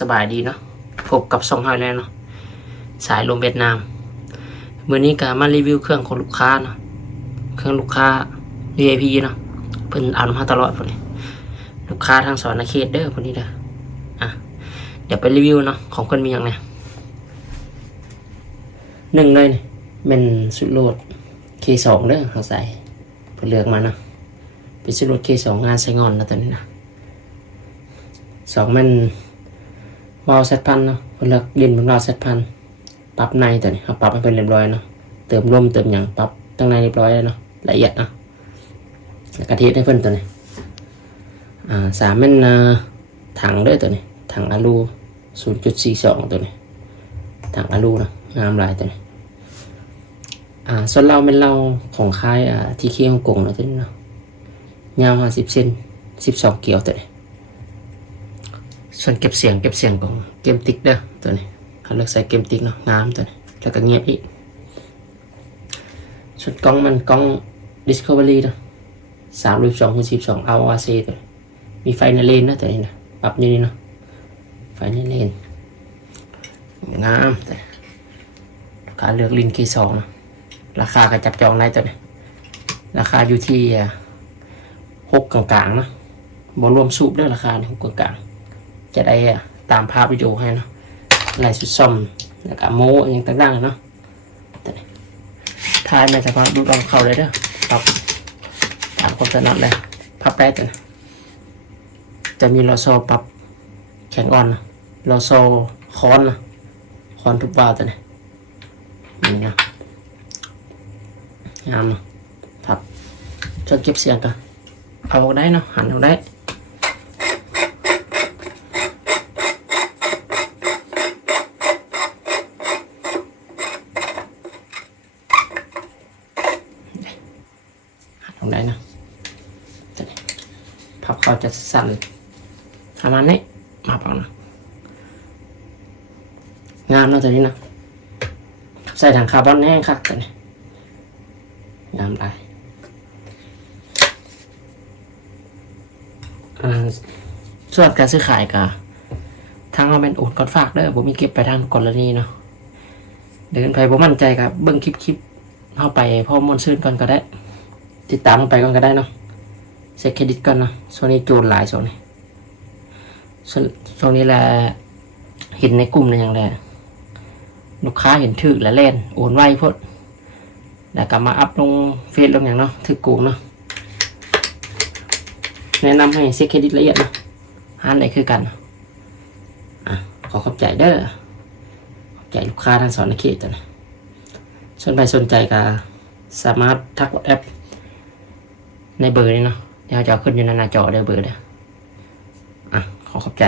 สบายดีเนาะพบกับ2 แล้วเนาะสายลมเวียดนามมื้อนี้ก็มารีวิวเครื่องของลูกค้าเนาะเครื่องลูกค้า VIP เนาะเพิ่นเอามาตลอดพุ่นนี่ลูกค้าทางสวรรณเขตเด้อพุ่นนี้เด้อเดี๋ยวไปรีวิวเนาะของเพิ่นมีหยังแหน่1เลยนี่แม่นสุดโลด K2 เด้อเฮาใส่เพิ่นเลือกมาเนาะเป็นสุดโลด K2 งานไซงอนนะตัวนี้นะ2มันวาล์วเซตพันเนาะเพิ่นเลือกดินเป็นวาล์วเซตพันปรับในตัวนี้เฮาปรับให้เพิ่นเรียบร้อยเนาะเติมลมเติมหยังปรับตั้งในเรียบร้อยแล้วเนาะละเอียดเนาะแล้วก็เทสให้เพิ่นตัวนี้3มันถังเด้อตัวนี้ถังอะลู 0.42 ตัวนี้ถังอะลูเนาะงามหลายตัวนี้ส่วนเราเป็นเราของค่ายที่ฮ่องกงเนาะตัวนี้เนาะยาว50 เซน12 เกี่ยวตัวนี้ส่วนเก็บเสียงของเกมติ๊กเด้อตัวนี้เขาเลือกใส่เกมติ๊กเนาะงามตัวนี้แล้วก็เงียบอีกส่วนกล้องมันกล้อง Discovery เนาะ3.2/12 AOC ตัวนี้มีไฟในเลนนะตัวนี้นะปรับอยู่นี่เนาะไฟในเลนงามแต่ลูกค้าเลือกลิน K2 นะราคาก็จับจองได้ตัวนี้ราคาอยู่ที่6กลางๆเนาะบ่รวมสูบด้วยราคา6กลางๆจะได้ตามภาพวิดีโอให้เนาะไล่สุดซ่อมแล้วก็โม้อย่างต่างๆเนาะท้ายมันจะพาดูลองเข้าเลยเด้อปรับตามความถนัดเลยพับได้ตัวนี้จะมีโลโซปรับแข็งอ่อนนะโลโซคอนนะคอนทุบวาล์วตัวนี้นี่นะงามเนาะครับจะเก็บเสียงกันเอาออกได้เนาะหันออกได้หันออกได้เนาะพับเขาจะสั่นประมาณนี้มาเปล่านะงามเนาะตัวนี้นะใส่ถังคาร์บอนแห้งครับตัวนี้งามไปส่วนการซื้อขายกับทางเราเป็นโอนก่อนฝากเด้อผมมีเก็บไปทางกรณีเนาะเดินไปผมมั่นใจกับเบิ้งคลิปเข้าไปพอมอนซื้อก่อนก็ได้ติดตามไปก่อนก็ได้เนาะเซ็ตเครดิตก่อนเนาะส่วนนี้โจรหลายส่วนนี้ส่วนนี้แหละเห็นในกลุ่มในอย่างไรลูกค้าเห็นถือและเล่นโอนไวพดแล้วก็มาอัพลงเฟซลงอย่างเนาะถือกูเนาะแนะนำให้เซ็ตเครดิตละเอียดเนาะห้านไหนคือกันขอขอบใจเด้อขอบใจลูกค้าทางสอนเขตนะส่วนใครสนใจก็สามารถทักแอปในเบอร์นี้เนาะเดี๋ยวจะขึ้นอยู่ในหน้าจอได้เบอร์เด้อขอขอบใจ